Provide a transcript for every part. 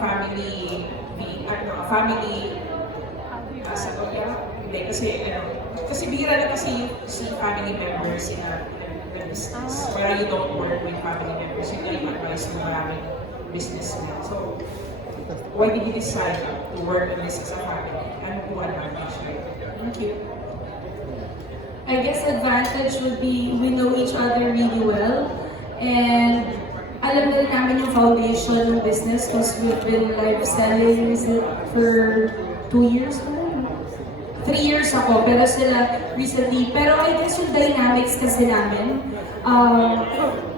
family, sagot yan? Hindi, kasi bihira na kasi si family members in a business. Where you don't work with family members, yun yung advice ng maraming businessmen. So, why did you decide to work on this as a family? Ano po advantage niyo? Thank you. I guess advantage would be we know each other really well, and alam na rin namin yung foundation ng business because we've been live selling for 2 years na. 3 years ako, pero sila recently. Pero I guess yung dynamics kasi namin,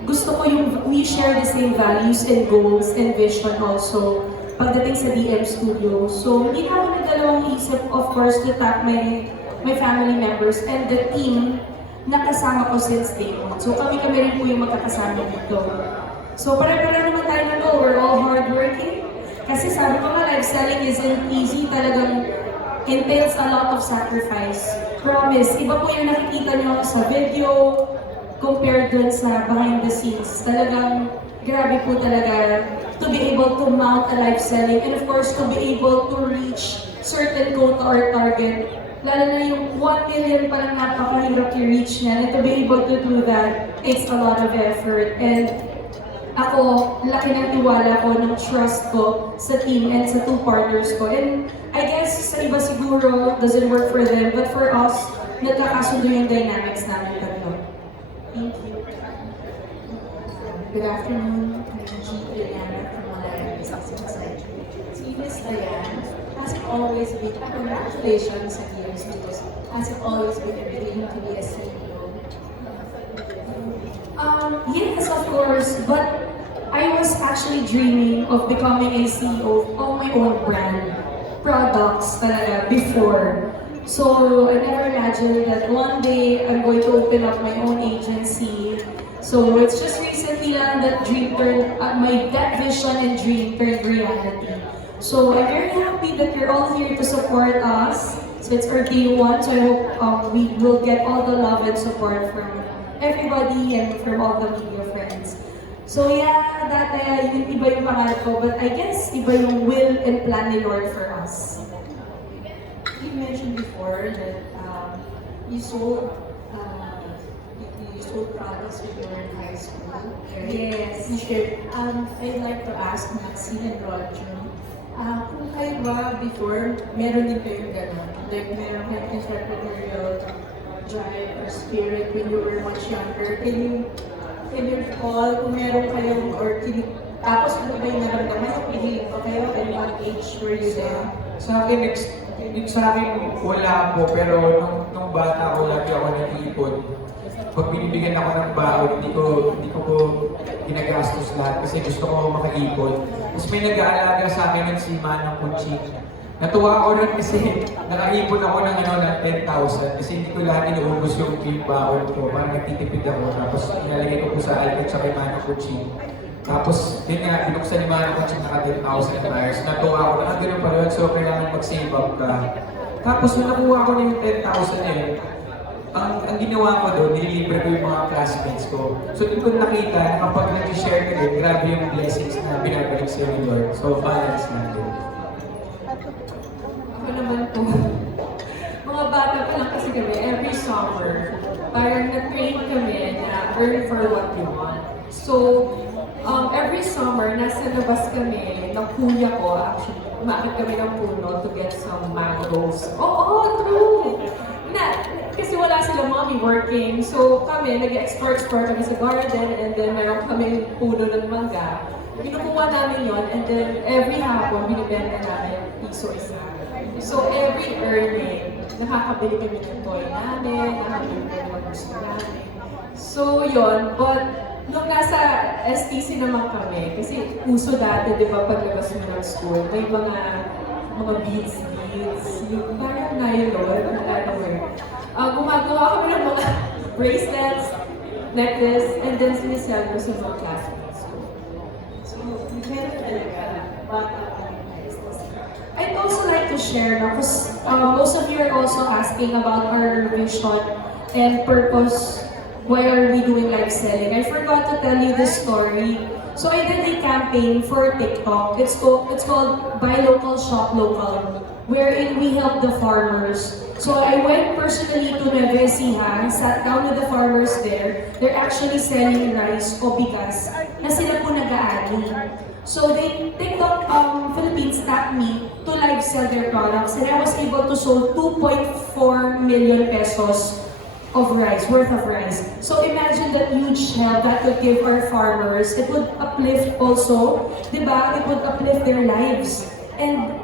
gusto ko yung we share the same values and goals and vision also pagdating sa DM Studio. So hindi na ako nagdalawang isip, of course, to tap my family members and the team na kasama ko since day one. So kami rin po yung magkakasama dito. So pare-pare naman tayo na go, we're all hardworking. Kasi sabi ko nga, live selling isn't easy, talagang entails a lot of sacrifice. Promise, iba po yung nakikita nyo sa video compared dun sa behind the scenes. Talagang grabe po talaga to be able to mount a live selling and of course to be able to reach certain quota or target. Lalo na yung 1 million parang napakahirap i-reach niya. And to be able to do that takes a lot of effort. And ako, laki ng tiwala ko, ng trust ko sa team and sa 2 partners ko. And I guess sa iba siguro, doesn't work for them, but for us, nagkakasundo yung dynamics namin tatlo. Thank you. Good afternoon, I'm Jean Diana from Malaya Business Society. Si Miss Diane, has it always been, congratulations sa years because has it always been a dream to be a CEO? Yes, of course, but I was actually dreaming of becoming a CEO of my own brand, products talaga, before. So I never imagined that one day I'm going to open up my own agency. So it's just recently lang that that vision and dream turned reality. So I'm very happy that you're all here to support us. So it's our day one, so I hope we will get all the love and support from everybody and from all the media friends. So yeah, yun iba yung pangarap ko, but I guess iba yung will and plan ni Lord for us. You mentioned before that you sold products when you were in high school. Right? Yes. You shared. I'd like to ask Maxine and Roger, kung kayo ba before, meron din kayong gano'n? Like meron kayong entrepreneurial drive or spirit when you were much younger? Can you recall kung meron kayong tapos ano ba yung naramdaman? Pinilit pa kayo? At what age were you there? Sa akin, wala po, pero nung bata ko, lagi ako nag-iipon. Pag binibigyan ako ng baon, hindi ko po ginagastos lahat kasi gusto ko makaipon. Tapos may nag-aalaga sa akin ng si Manong Kunching. Natuwa ako rin kasi nakaipon ako ng 10,000 kasi hindi ko lahat inuubos yung baon ko. Parang nagtitipid ako. Tapos inalagay ko po sa iPad sa kay Manong Kunching. Tapos, yun nga, binuksan ni Manong Kunching naka 10,000 buyers. Natuwa ako na ganun pa rin, so kailangan mag-save up ka. Tapos, nung nakuha ko na yung 10,000 na yun, ang ginawa ko doon, nililibre ko yung mga classmates ko. So, doon ko nakita na kapag nag-share ka din, grabe yung blessings na binabalik sa iyo, Lord. So, balance natin. Ako naman po. Mga bata pa lang kasi kami, every summer, parang na-train kami na earn for what you want. So, every summer, nasa labas kami, ng kuya ko, actually, umakit kami ng puno to get some mangoes. Oo, true! Kasi wala sila mommy working, so kami, nag-explore kami sa garden, and then meron kami puno ng mangga. Kinukuha namin yon, and then every hapon, binibenta namin piso isa. So every earning, nakakabili kami ng toy namin, nakakabili kami ng gusto namin. So yon, but nung nasa STC naman kami, kasi uso dati, di ba, paglabas mo ng school, may mga beads, yung parang nylon, gumagawa kami ng mga bracelets, necklace, and then sinisell ko sa mga classmates ko. So, meron talaga bata pa rin guys. I'd also like to share, because most of you are also asking about our vision and purpose. Why are we doing live selling? I forgot to tell you this story. So I did a campaign for TikTok. It's called Buy Local, Shop Local, wherein we help the farmers. So I went personally to Nueva Ecija, sat down with the farmers there. They're actually selling rice o bigas na sila po nag-aani. So TikTok Philippines tapped me to live sell their products, and I was able to sold 2.4 million pesos worth of rice. So imagine that huge help that could give our farmers. It would uplift also, di ba? It would uplift their lives. And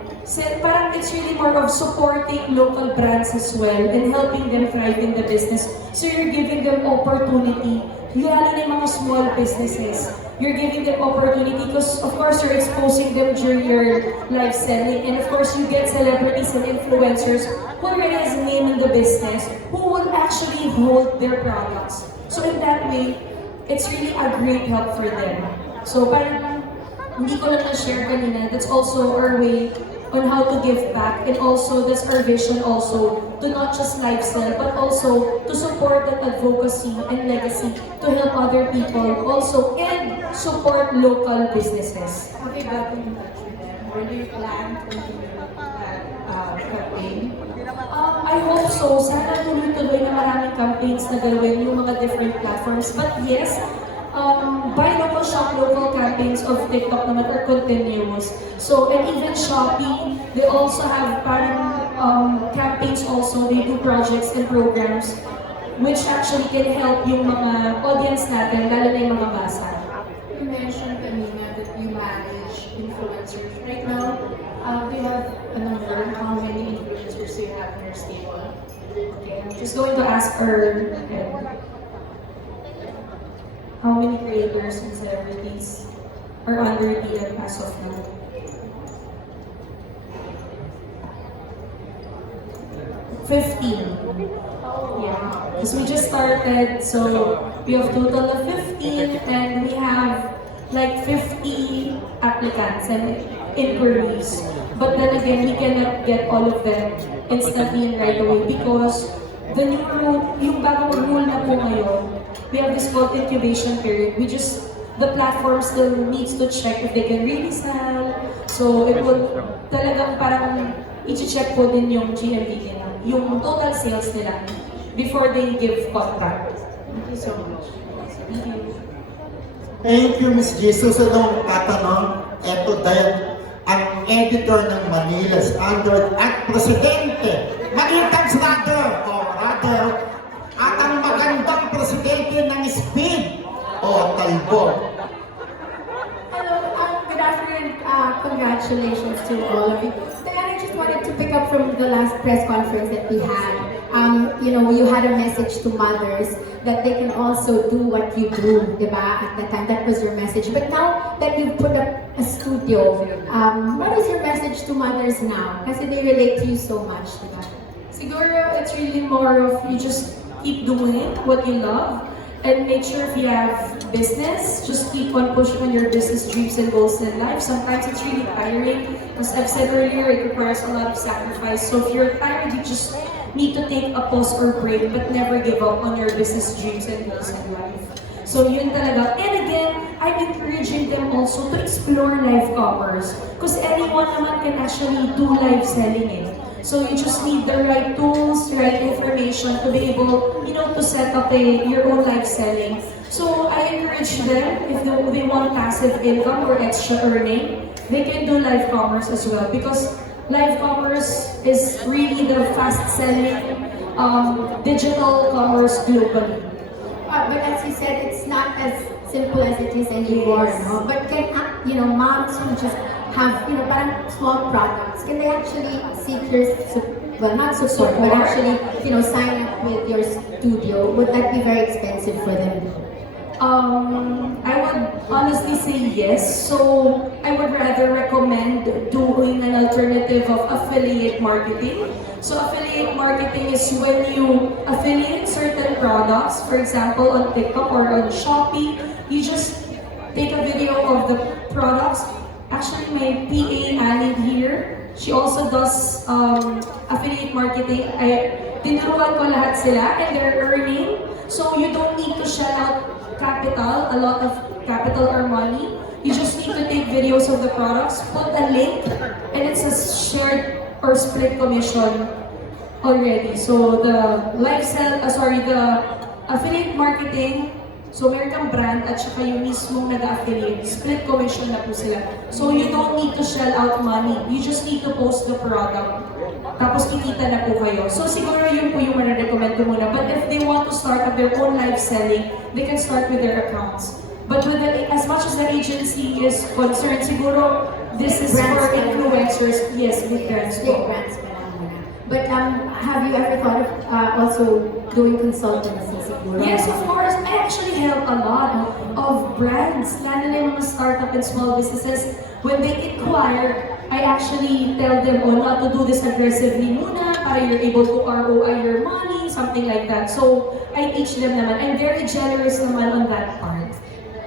parang it's really more of supporting local brands as well and helping them thrive in the business. So you're giving them opportunity. Lalo na yung mga small businesses. You're giving them opportunity because of course you're exposing them during your live selling, and of course you get celebrities and influencers who already has a name in the business who will actually hold their products. So in that way, it's really a great help for them. So parang hindi ko lang na-share kanina, that's also our way on how to give back, and also that's our vision also to not just live sell but also to support that advocacy and legacy to help other people also and support local businesses. Have you gotten in touch with them? Or do you plan to continue that campaign? I hope so. Sana tuloy-tuloy na maraming campaigns na gawin yung mga different platforms. But yes, buy local, shop local campaigns of TikTok naman are continuous. So, and even Shopee, they also have parang campaigns also. They do projects and programs which actually can help yung mga audience natin, lalo na yung mga basa. You mentioned kanina that you manage influencers. Right now, do you have a number how many influencers you have in your stable? Okay, I'm just going to ask her how many creators and celebrities are under DM as of now. Yeah, because we just started, so we have total of 15, and we have like 50 applicants and inquiries. But then again, we cannot get all of them instantly and right away because the new rule, yung bagong rule na po ngayon, we have this called incubation period. The platform still needs to check if they can really sell. So it will talagang parang i-check po din yung GMV nila, yung total sales nila before they give contract. Thank you so much. Thank you. Thank you, Ms. G. Susunod ang tatanong, eto dahil ang editor ng Manila Standard at presidente, Magintang Standard, at ang magandang presidente ng Speed, Talbot. Hello, good afternoon. Congratulations to all of you. Diana, I just wanted to pick up from the last press conference that we had. You had a message to mothers that they can also do what you do, diba? At that time, that was your message. But now that you've put up a studio, what is your message to mothers now? Kasi they relate to you so much, diba? Siguro, it's really more of you just keep doing what you love and make sure if you have business, just keep on pushing on your business dreams and goals in life. Sometimes it's really tiring. As I've said earlier, it requires a lot of sacrifice. So if you're tired, you just need to take a pause or break, but never give up on your business dreams and goals in life. So yun talaga. And again, I'm encouraging them also to explore live commerce. Because anyone naman can actually do live selling it. So you just need the right tools, right information to be able, to set up your own live selling. So I encourage them, if they want passive income or extra earning, they can do live commerce as well. Because live commerce is really the fast-selling digital commerce globally. But as you said, it's not as simple as it is anymore, no? But can, moms who just have, parang small products, can they actually seek your, not support, but actually, sign up with your studio? Would that be very expensive for them? I would honestly say yes. So I would rather recommend doing an alternative of affiliate marketing. So affiliate marketing is when you affiliate certain products, for example on TikTok or on Shopee, you just take a video of the products. Actually, my PA Annie here, she also does affiliate marketing. Tinuruan ko lahat sila and they're earning. So you don't need to shell out capital, a lot of capital or money. You just need to take videos of the products, put a link, and it's a shared or split commission already. So the the affiliate marketing, so meron kang brand at saka yung mismong nag-affiliate, split commission na po sila. So you don't need to shell out money. You just need to post the product. Tapos kikita na po kayo. So siguro yun po yung recommend ko muna. But if they want to start up their own live selling, they can start with their accounts. But with as much as the agency is concerned, siguro this is Brands for pa lang. influencers. Yes, big brands Big po. brands pa lang muna. But have you ever thought of also doing consultancy siguro? Yes, of course. I actually help a lot of brands, lalo na yung mga startup and small businesses. When they inquire, I actually tell them on how to do this aggressively muna para you're able to ROI your money, something like that. So, I teach them naman. I'm very generous naman on that part.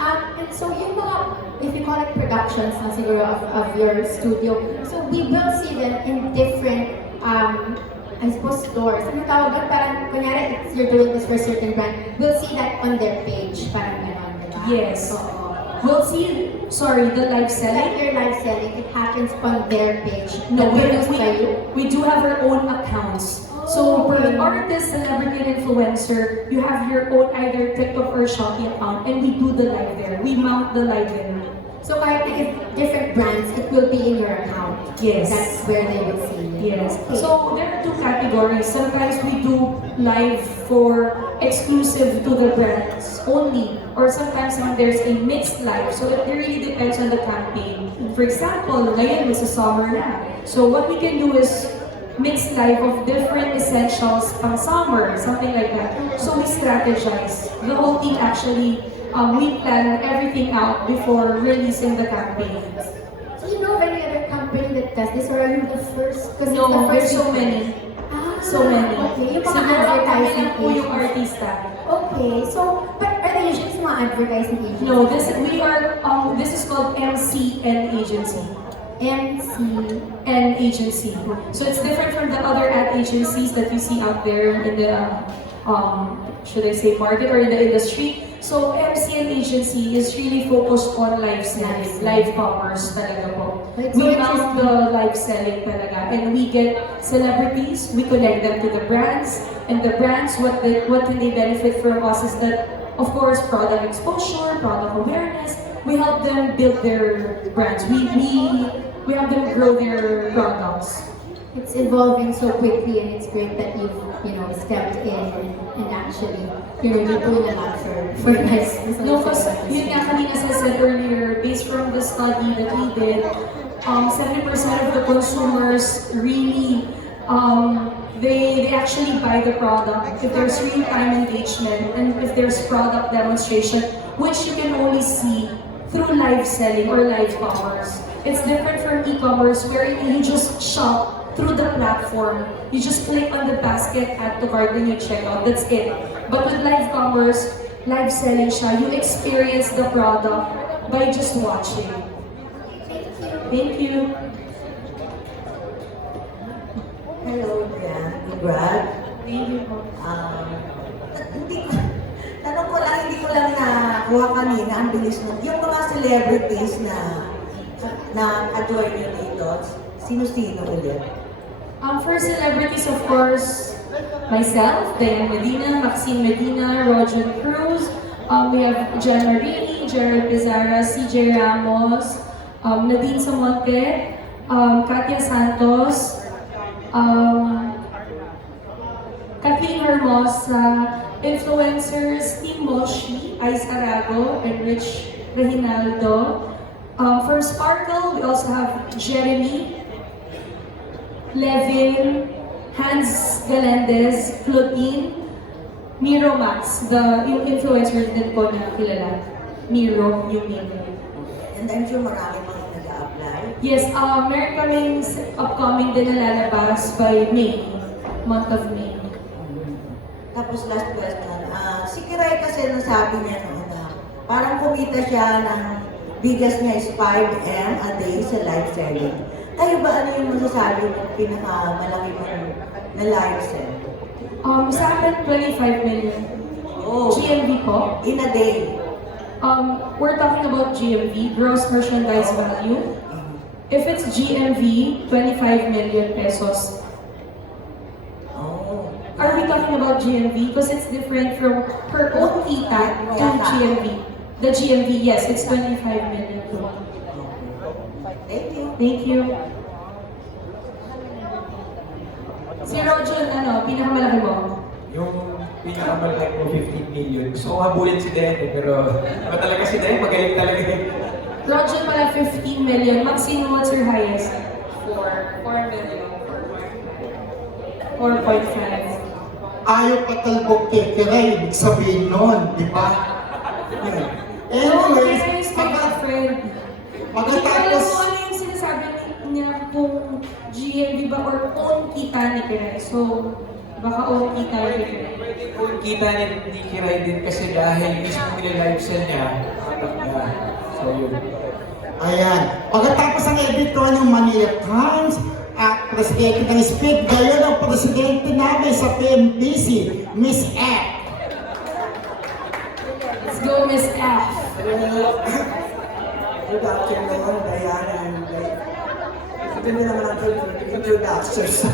And so yung mga, if you call it productions na siguro of your studio, so we will see them in different, I suppose, stores. Ano tawag doon? Parang, kunyari, you're doing this for a certain brand, we'll see that on their page. Parang gano'n, di ba? Yes. Oo. We'll see, the live Like selling. your live selling, it happens on their page. No, Nag-produce kayo? we do have our own accounts. So, per artist, celebrity, and influencer, you have your own either TikTok or Shopee account, and we do the live there. We mount the live there. So kahit if different brands, it will be in your account. Yes. That's where they will see it. Yes. Okay. So there are two categories. Sometimes we do live for exclusive to the brands only, or sometimes there's a mixed live. So it really depends on the campaign. For example, ngayon it's a summer na. So what we can do is mixed live of different essentials pang summer, something like that. So we strategize. The whole team actually, we plan everything out before releasing the campaign. Do you know of any other company that does this, or are you the first? Because No, it's the first there's so you- many. Ah, So many. Okay, yung mga Siguro kami advertising lang po yung agencies. artista. Okay, so, but are they usually sa mga advertising agencies? No, this is called MCN agency. MCN agency. So it's different from the other ad agencies that you see out there in the, should I say market or in the industry. So MCN agency is really focused on live selling, live commerce talaga po. It's We so mount interesting. the live selling talaga, and we get celebrities, we connect them to the brands, and the brands, what can they benefit from us is that, of course, product exposure, product awareness. We help them build their brands. We help them grow their products. It's evolving so quickly, and it's great that you've, stepped in and actually, you're doing a lot for nice. No, because yun nga kanina as I said earlier, based from the study that we did, 70% of the consumers really, they actually buy the product if there's real-time engagement and if there's product demonstration, which you can only see through live selling or live commerce. It's different from e-commerce where you just shop through the platform. You just click on the basket, add to cart, and you check out. That's it. But with live commerce, live selling siya, you experience the product by just watching. Thank you. Hello, Brian. Congrats. Thank you po. Tanong ko lang, hindi ko lang nakuha kanina, ang bilis mo. Yung mga celebrities na ka-join nyo dito, sino-sino ulit? For celebrities, of course, myself, Diane Medina, Maxine Medina, Roger Cruz. We have Jen Marini, Gerald Pizarra, CJ Ramos, Nadine Samonte, Katia Santos, Kathleen Hermosa, influencers, Team Moshi, Ice Arago, and Rich Reginaldo. From Sparkle, we also have Jeremy, Levin, Hans Galendez, Claudine, Miro Max, yung influencer din po na kilala. Miro, yung Miro. And I'm sure marami mga nag-a-apply. Yes, meron kaming upcoming din na lalabas by May, month of May. Tapos last question, si Kiray kasi nasabi niya noon na parang kumita siya ng bigas niya is 5M a day sa live selling. Kayo ba ano yung masasabi ng pinakamalaki mo na live sell? Sa akin, 25 million. Oh, Oo. GMV po. In a day. We're talking about GMV, gross merchandise value. If it's GMV, 25 million pesos. Oh. Are we talking about GMV? Because it's different from per own kita to GMV. The GMV, yes, it's 25 million. Thank you. Thank you. Si Rojon, pinakamalaki mo? Yung pinakamalaki ko 15 million. Gusto ko habulin si Dene, pero iba talaga si Dene, magaling talaga yun. Rojon pala 15 million. Maxine, what's your highest? 4 million. 4.5. Ayaw patalbog kay ibig sabihin nun, di ba? No, Anyways, kaya is my friend. Hindi ko alam pagkatapos, kung ano yung sinasabi niya kung GMV ba or own kita ni Kiray. So, baka own kita ni Kiray. Kung kita ni Kiray din kasi dahil mismo nila live sell niya, atak niya. So yun. ayan, pagkatapos ang editor ng Manila Times at presidente ng Speed, gayon ang presidente namin sa PMBC, Miss F. Let's go, Miss F. Good afternoon, Diana and ito na naman ang introductions.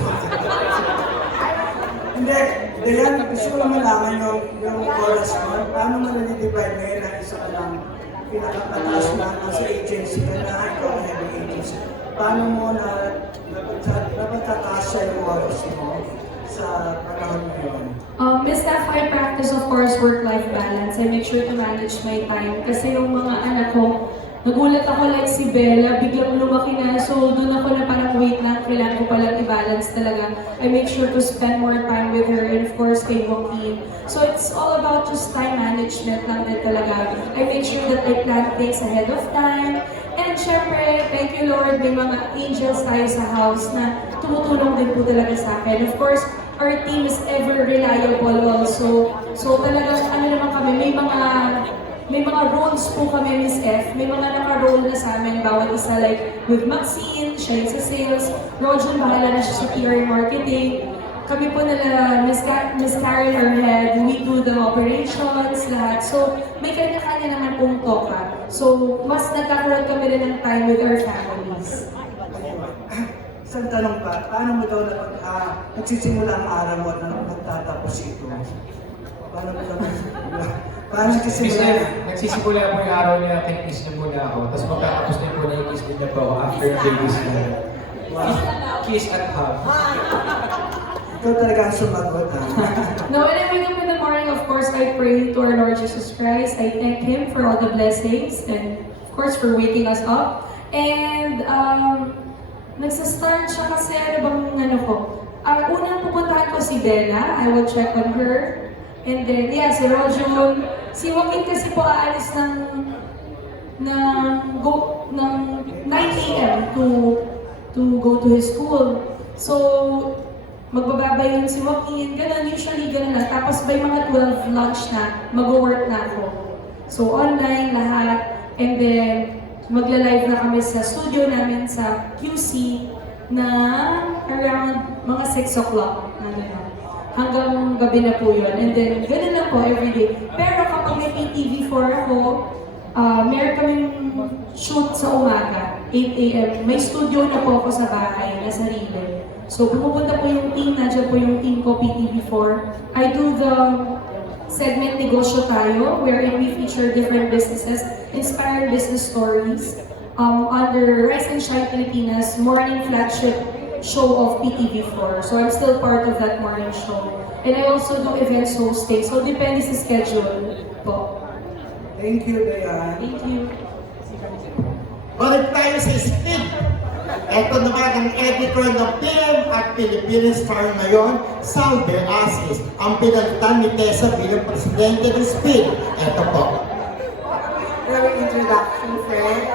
Hindi, Diana, gusto ko lang malaman yung oras mo. Paano mo nalidivide ngayon ang isa ka lang pinakapataas na sa agency ka na ikaw ang heavy agency. Paano mo napatataas siya yung oras mo sa panahon ngayon? Miss F, I practice, of course, work-life balance. I make sure to manage my time. Kasi yung mga anak ko, nagulat ako like si Bella, biglang lumaki na. So, doon ako na parang wait lang, kailangan ko palang i-balance talaga. I make sure to spend more time with her and of course kay Joaquin. So, it's all about just time management lang din talaga. I make sure that I plan things ahead of time. And syempre, thank you Lord, may mga angels tayo sa house na tumutulong din po talaga sa akin. Of course, our team is ever reliable also. So, talagang ano naman kami, may mga roles po kami, Miss F. May mga naka-role na sa amin, bawat isa like with Maxine, siya yung sa sales, Rojon, bahala na siya sa PR marketing. Kami po nila, Miss Karen, our head, we do the operations, lahat. So, may kanya-kanya naman pong toka. So, mas nagkakaroon kami rin ng time with our families. Isang tanong pa, paano mo daw nagsisimula ang araw mo at nagtatapos ito? Paano mo daw paano nagsisimula? Nagsisimula po yung araw niya, kiss na muna ako. Tapos magkatapos na po na yung kiss din na po ako after the babies na. Kiss at hug. Ikaw talaga ang sumagot, ha? No, when I wake up in the morning, of course, I pray to our Lord Jesus Christ. I thank Him for all the blessings and, of course, for waking us up. And, nagsastart siya kasi unang pupuntahan ko si Bella. I will check on her. And then, yeah, si Rojon. Si Joaquin kasi po aalis ng 9 a.m. to go to his school. So, magbababa yun si Joaquin, ganun, usually ganun lang. Tapos by mga 12 lunch na, mag-work na ako. So online lahat, and then magla-live na kami sa studio namin sa QC na around mga 6 o'clock na gano'n. Hanggang gabi na po yun. And then, ganun lang po everyday. Pero kapag may PTV4 ako, meron kaming shoot sa umaga, 8 a.m. May studio na po ako sa bahay, na sarili. So, pumupunta po yung team, nandiyan po yung team ko, PTV4. I do the segment Negosyo Tayo, wherein we feature different businesses, inspiring business stories. Under Rise and Shine Pilipinas, morning flagship show of PTV4. So, I'm still part of that morning show. And I also do events hosting. So, depende sa schedule po. Thank you, Diana. Thank you. Balik tayo sa Speed. Ito naman ang editor ng PM at Philippine Star ngayon, Sal De Asis, ang pinalitan ni Tessa bilang presidente ng Speed. Ito po. Very introduction, friend.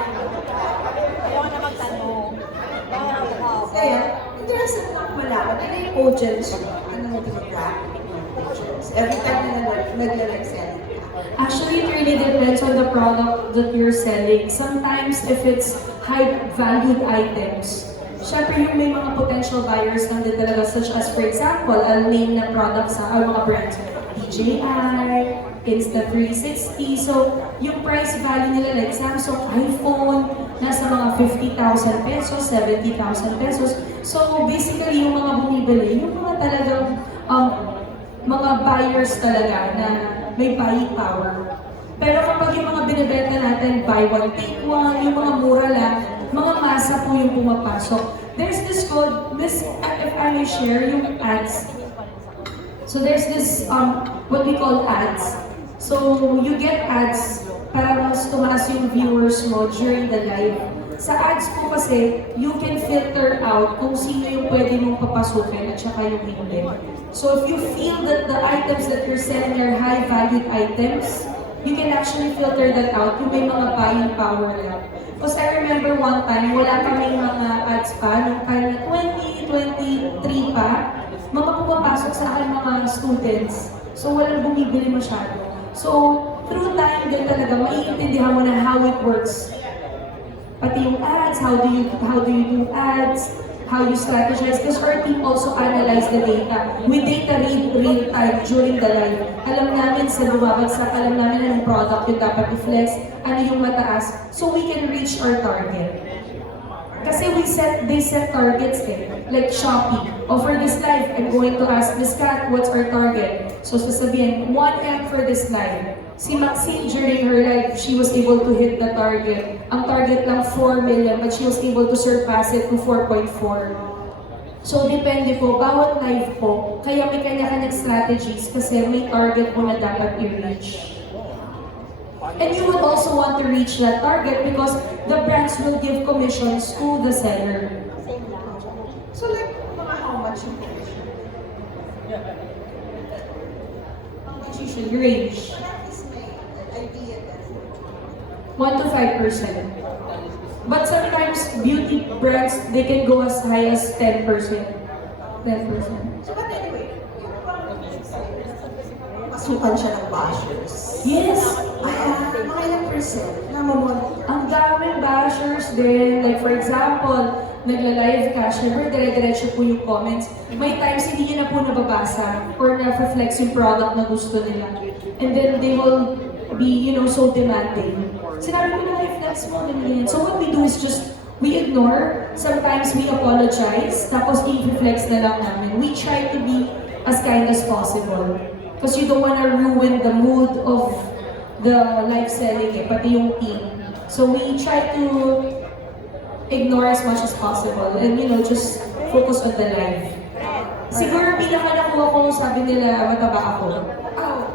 Kaya, interested lang malaman, ano yung audience mo? Ano yung demographic ng audience? Every time na nagla-sell ka. Actually, it really depends on the product that you're selling. Sometimes, if it's high-valued items, syempre yung may mga potential buyers lang din talaga, such as, for example, I'll name na products sa mga brands, DJI, Insta360. So, yung price value nila like Samsung, iPhone, nasa mga 50,000 pesos, 70,000 pesos. So, basically, yung mga bumibili, yung mga talagang mga buyers talaga na may buying power. Pero kapag yung mga binibenta natin, buy one, take one, yung mga mura lang, mga masa po yung pumapasok. There's this called, if I may share, yung ads. So there's this, what we call ads. So you get ads para mas tumaas yung viewers mo during the live. Sa ads po kasi, you can filter out kung sino yung pwede mong papasukin at saka yung hindi. So if you feel that the items that you're selling are high-valued items, you can actually filter that out kung may mga buying power lang. Because I remember one time, wala kaming mga ads pa, nung kaya 2023 pa, mga pumapasok sa akin mga students. So walang bumibili masyado. So through time din talaga, maiintindihan mo na how it works. Pati yung ads, how do you do ads, how you strategize, because our team also analyze the data. We data read real time during the live. Alam namin sa bumabagsak, alam namin anong product yung dapat i-flex, ano yung mataas, so we can reach our target. Kasi they set targets eh. Like Shopee. Oh, for this live, I'm going to ask Ms. Kat, what's our target? So sasabihin, 1M for this live. Si Maxine, during her live, she was able to hit the target. Ang target lang 4 million, but she was able to surpass it to 4.4. So, depende po, bawat live po, kaya may kanya-kanyang strategies kasi may target po na dapat i-reach. And you would also want to reach that target because the brands will give commissions to the seller. So like, mga how much yung commission? How much you should range? That is my idea. 1 to 5%. But sometimes beauty brands, they can go as high as 10%. 10%. So but anyway, yung masukan siya ng bashers. Yes! Mga ilang percent na mamon. Ang daming bashers din. Like for example, nagla-live ka, syempre dire-diretso po yung comments. May times hindi nyo na po nababasa or na-reflex yung product na gusto nila. And then they will be, so demanding. Sinabi ko na i-flex mo, ganyan. So what we do is just, we ignore. Sometimes we apologize, tapos i-reflex na lang namin. We try to be as kind as possible. Because you don't want to ruin the mood of the live selling pati yung team. So we try to ignore as much as possible and just focus on the live. Siguro pinaka-nakuha ko, sabi nila, mataba ako.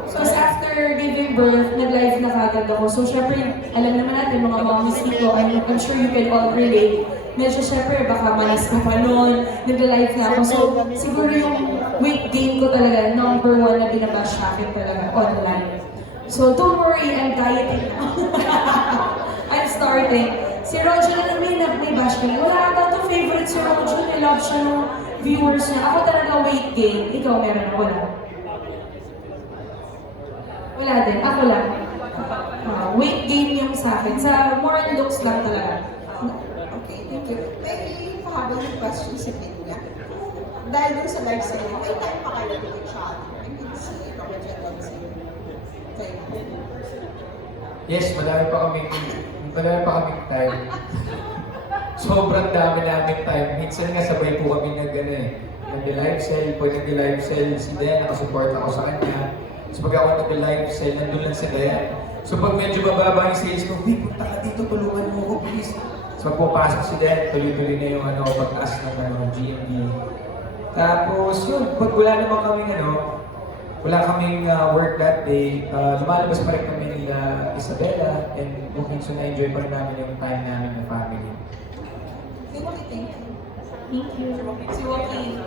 Because after giving birth, nag-live na kagad ako. So syempre, alam naman natin mga mommies dito, I'm sure you can all relate. Medyo syempre, baka malas ka pa noon, nag-live na ako. So siguro yung weight gain ko talaga, number 1 na binabash akin talaga online. So don't worry, I'm dieting now. I'm starting. Si Roger na may bash ka. Wala ata ito favorite si Roger. I love siya ng viewers niya. Ako talaga weight gain. Ikaw meron na wala. Wala din. Ako lang. Weight gain yung sa akin. Sa more looks lang talaga. Okay, thank you. May pahabol ng question si Pina. Dahil dun sa live selling, may time pa kayo with each other. I mean, si Roger and si Yes, madami pa kaming time. Sobrang dami namin time. Minsan nga sabay po kami nag-live sell, nag-live sell si Dayan, nakasupport ako sa kanya. So pag ako nag-live sell, nandun lang si Dayan. So pag medyo mababa yung sales ko, punta ka dito, tulungan mo ko, please. So pag pupasok si Dayan, tuloy-tuloy na yung pag-taas ng GMB. Tapos yun, pag wala kaming work that day, lumalabas pa rin kami nila Isabella and booking, so na-enjoy pa rin namin yung time namin ng family. Thank you. Thank you. Si Joaquin.